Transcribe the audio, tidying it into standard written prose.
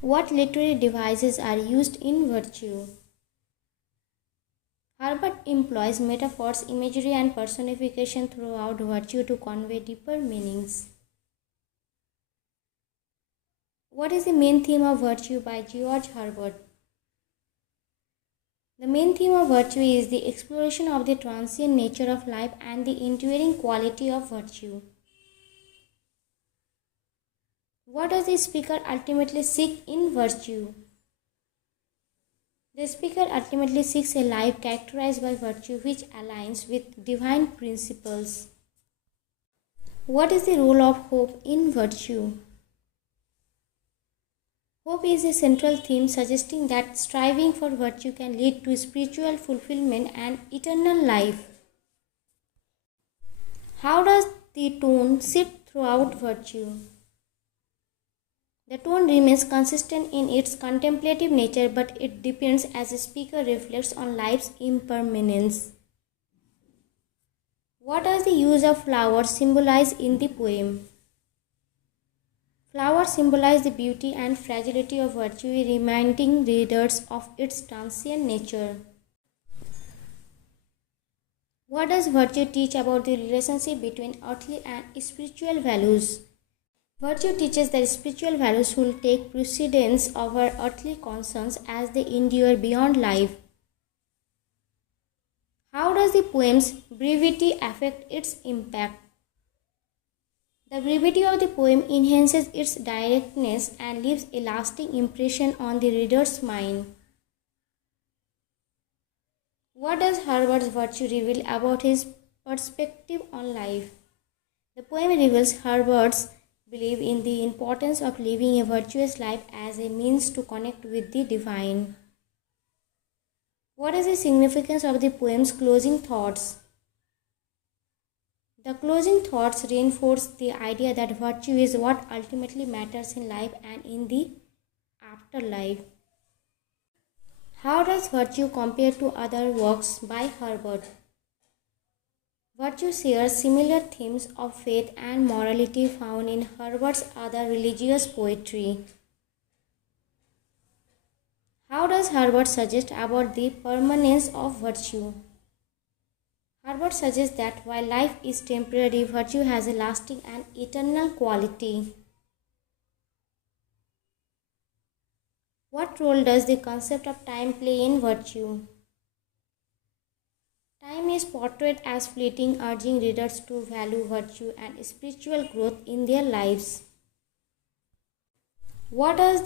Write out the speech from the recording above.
What literary devices are used in virtue? Herbert employs metaphors, imagery, and personification throughout virtue to convey deeper meanings. What is the main theme of virtue by George Herbert? The main theme of virtue is the exploration of the transient nature of life and the enduring quality of virtue. What does the speaker ultimately seek in virtue? The speaker ultimately seeks a life characterized by virtue which aligns with divine principles. What is the role of hope in virtue? Hope is a central theme, suggesting that striving for virtue can lead to spiritual fulfillment and eternal life. How does the tone shift throughout virtue? The tone remains consistent in its contemplative nature, but it deepens as the speaker reflects on life's impermanence. What does the use of flowers symbolize in the poem? Flowers symbolize the beauty and fragility of virtue, reminding readers of its transient nature. What does virtue teach about the relationship between earthly and spiritual values? Virtue teaches that spiritual values will take precedence over earthly concerns as they endure beyond life. How does the poem's brevity affect its impact? The brevity of the poem enhances its directness and leaves a lasting impression on the reader's mind. What does Herbert's virtue reveal about his perspective on life? The poem reveals Herbert's belief in the importance of living a virtuous life as a means to connect with the divine. What is the significance of the poem's closing thoughts? The closing thoughts reinforce the idea that virtue is what ultimately matters in life and in the afterlife. How does virtue compare to other works by Herbert? Virtue shares similar themes of faith and morality found in Herbert's other religious poetry. How does Herbert suggest about the permanence of virtue? Herbert suggests that while life is temporary, virtue has a lasting and eternal quality. What role does the concept of time play in virtue? Time is portrayed as fleeting, urging readers to value virtue and spiritual growth in their lives. What does